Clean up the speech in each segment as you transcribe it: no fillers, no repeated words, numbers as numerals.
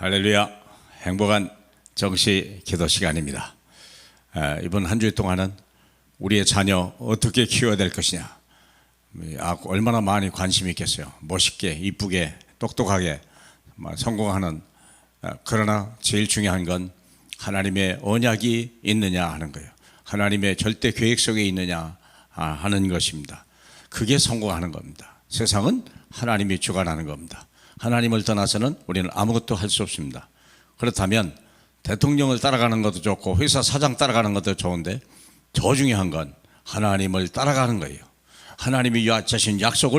할렐루야. 행복한 정시 기도 시간입니다. 이번 한 주 동안은 우리의 자녀 어떻게 키워야 될 것이냐, 얼마나 많이 관심이 있겠어요. 멋있게, 이쁘게, 똑똑하게 성공하는, 그러나 제일 중요한 건 하나님의 언약이 있느냐 하는 거예요. 하나님의 절대 계획 속에 있느냐 하는 것입니다. 그게 성공하는 겁니다. 세상은 하나님이 주관하는 겁니다. 하나님을 떠나서는 우리는 아무것도 할 수 없습니다. 그렇다면 대통령을 따라가는 것도 좋고 회사 사장 따라가는 것도 좋은데 더 중요한 건 하나님을 따라가는 거예요. 하나님이 자신 약속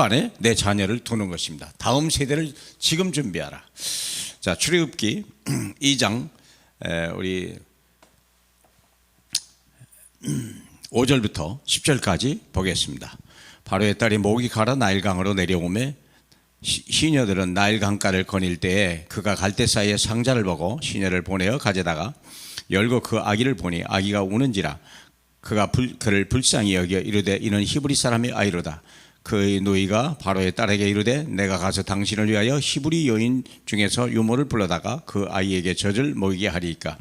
안에 내 자녀를 두는 것입니다. 다음 세대를 지금 준비하라. 자, 출애굽기 2장 우리 5절부터 10절까지 보겠습니다. 바로의 딸이 목이 가라 나일강으로 내려오매 시녀들은 나일 강가를 거닐 때에 그가 갈대 사이에 상자를 보고 시녀를 보내어 가져다가 열고 그 아기를 보니 아기가 우는지라 그가 그를 불쌍히 여겨 이르되 이는 히브리 사람의 아이로다. 그의 노이가 바로의 딸에게 이르되 내가 가서 당신을 위하여 히브리 여인 중에서 유모를 불러다가 그 아이에게 젖을 먹이게 하리이까.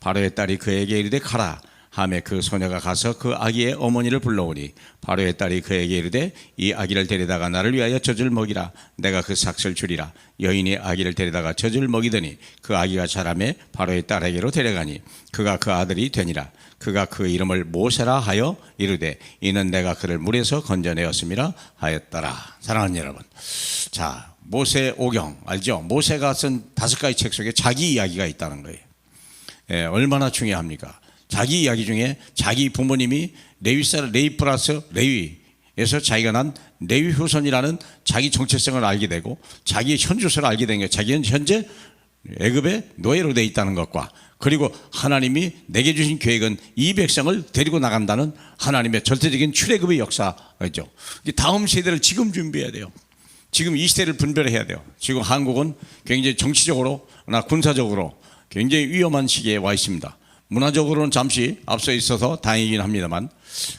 바로의 딸이 그에게 이르되 가라 하매 그 소녀가 가서 그 아기의 어머니를 불러오니 바로의 딸이 그에게 이르되 이 아기를 데려다가 나를 위하여 젖을 먹이라. 내가 그 삭슬 주리라. 여인이 아기를 데려다가 젖을 먹이더니 그 아기가 자라매 바로의 딸에게로 데려가니 그가 그 아들이 되니라. 그가 그 이름을 모세라 하여 이르되 이는 내가 그를 물에서 건져내었음이라 하였더라. 사랑하는 여러분, 자, 모세 오경 알죠? 모세가 쓴 5가지 책 속에 자기 이야기가 있다는 거예요. 얼마나 중요합니까? 자기 이야기 중에 자기 부모님이 레위 플러스 레위에서 자기가 난 레위 후손이라는 자기 정체성을 알게 되고 자기의 현주소를 알게 된 거예요. 자기는 현재 애굽의 노예로 되어 있다는 것과 그리고 하나님이 내게 주신 계획은 이 백성을 데리고 나간다는 하나님의 절대적인 출애굽의 역사죠. 다음 세대를 지금 준비해야 돼요. 지금 이 시대를 분별해야 돼요. 지금 한국은 굉장히 정치적으로나 군사적으로 굉장히 위험한 시기에 와 있습니다. 문화적으로는 잠시 앞서 있어서 다행이긴 합니다만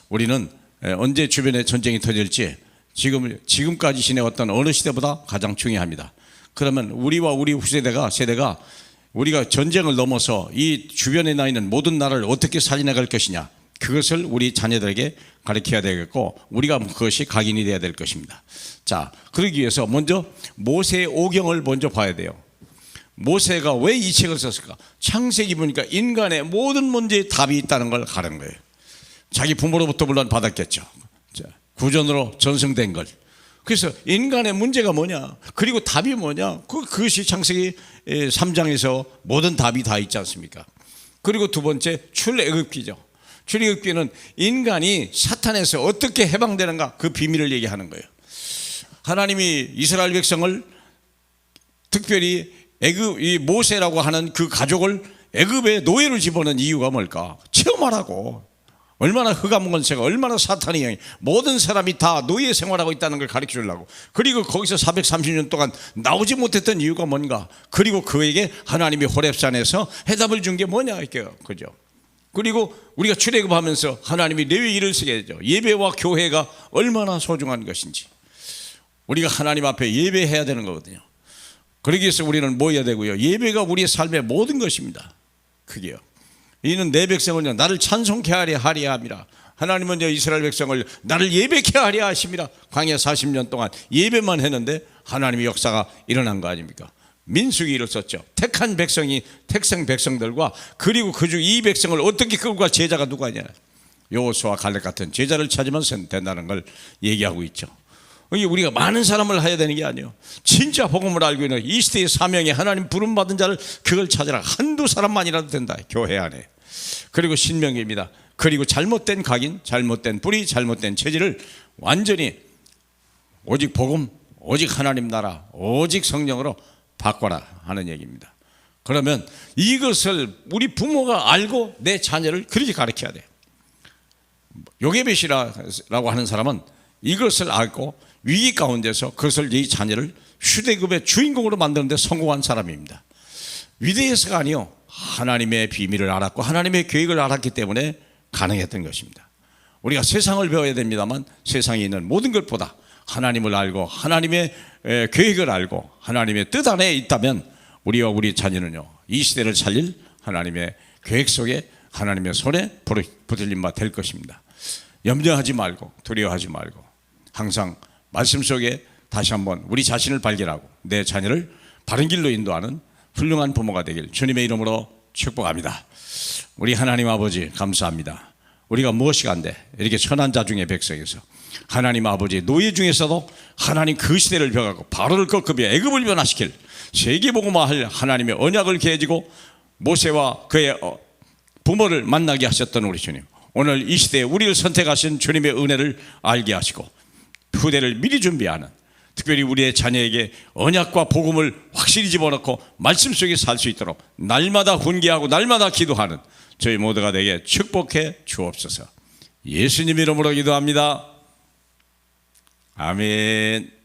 우리는 언제 주변에 전쟁이 터질지 지금까지 지내왔던 어느 시대보다 가장 중요합니다. 그러면 우리와 우리 후세대가 우리가 전쟁을 넘어서 이 주변에 나 있는 모든 나라를 어떻게 살려나갈 것이냐, 그것을 우리 자녀들에게 가르쳐야 되겠고 우리가 그것이 각인이 되어야 될 것입니다. 자, 그러기 위해서 먼저 모세 오경을 먼저 봐야 돼요. 모세가 왜 이 책을 썼을까? 창세기 보니까 인간의 모든 문제에 답이 있다는 걸 가른 거예요. 자기 부모로부터 물론 받았겠죠. 구전으로 전승된 걸. 그래서 인간의 문제가 뭐냐, 그리고 답이 뭐냐, 그것이 창세기 3장에서 모든 답이 다 있지 않습니까? 그리고 두 번째, 출애굽기죠. 출애굽기는 인간이 사탄에서 어떻게 해방되는가 그 비밀을 얘기하는 거예요. 하나님이 이스라엘 백성을 특별히 이 모세라고 하는 그 가족을 애굽의 노예로 집어넣은 이유가 뭘까? 체험하라고. 얼마나 흑암 권세가, 얼마나 사탄이 모든 사람이 다 노예 생활하고 있다는 걸 가르쳐 주려고. 그리고 거기서 430년 동안 나오지 못했던 이유가 뭔가. 그리고 그에게 하나님이 호렙산에서 해답을 준 게 뭐냐, 그죠? 그리고 우리가 출애굽하면서 하나님이 레위 일을 쓰게 되죠. 예배와 교회가 얼마나 소중한 것인지. 우리가 하나님 앞에 예배해야 되는 거거든요. 그러기 위해서 우리는 뭐 해야 되고요? 예배가 우리의 삶의 모든 것입니다. 그게요. 이는 내 백성을 나를 찬송케 하려 함이라. 하나님은 이스라엘 백성을 나를 예배케 하려 하심이라. 광야 40년 동안 예배만 했는데 하나님의 역사가 일어난 거 아닙니까? 민수기를 썼죠. 택한 백성들과 그리고 그중 이 백성을 어떻게 끌고 갈 제자가 누구냐? 여호수아 갈렙 같은 제자를 찾으면 된다는 걸 얘기하고 있죠. 우리가 많은 사람을 해야 되는 게 아니에요. 진짜 복음을 알고 있는 이 시대의 사명에 하나님 부름받은 자를 그걸 찾으라. 한두 사람만이라도 된다, 교회 안에. 그리고 신명기입니다. 그리고 잘못된 각인, 잘못된 뿌리, 잘못된 체질을 완전히 오직 복음, 오직 하나님 나라, 오직 성령으로 바꿔라 하는 얘기입니다. 그러면 이것을 우리 부모가 알고 내 자녀를 그렇게 가르쳐야 돼요. 요게벳이라고 하는 사람은 이것을 알고 위기 가운데서 그것을 이 자녀를 휴대급의 주인공으로 만드는 데 성공한 사람입니다. 위대해서가 아니요, 하나님의 비밀을 알았고 하나님의 계획을 알았기 때문에 가능했던 것입니다. 우리가 세상을 배워야 됩니다만 세상에 있는 모든 것보다 하나님을 알고 하나님의 계획을 알고 하나님의 뜻 안에 있다면 우리와 우리 자녀는요, 이 시대를 살릴 하나님의 계획 속에 하나님의 손에 붙들린 바 될 것입니다. 염려하지 말고 두려워하지 말고 항상 말씀 속에 다시 한번 우리 자신을 발견하고 내 자녀를 바른 길로 인도하는 훌륭한 부모가 되길 주님의 이름으로 축복합니다. 우리 하나님 아버지 감사합니다. 우리가 무엇이 간데 이렇게 천한 자 중의 백성에서 하나님 아버지 노예 중에서도 하나님 그 시대를 벼가고 바로를 꺾으며 애굽을 변화시킬 세계복음화할 하나님의 언약을 개지고 모세와 그의 부모를 만나게 하셨던 우리 주님, 오늘 이 시대에 우리를 선택하신 주님의 은혜를 알게 하시고 후대를 미리 준비하는, 특별히 우리의 자녀에게 언약과 복음을 확실히 집어넣고 말씀 속에 살 수 있도록 날마다 훈계하고 날마다 기도하는 저희 모두가 되게 축복해 주옵소서. 예수님 이름으로 기도합니다. 아멘.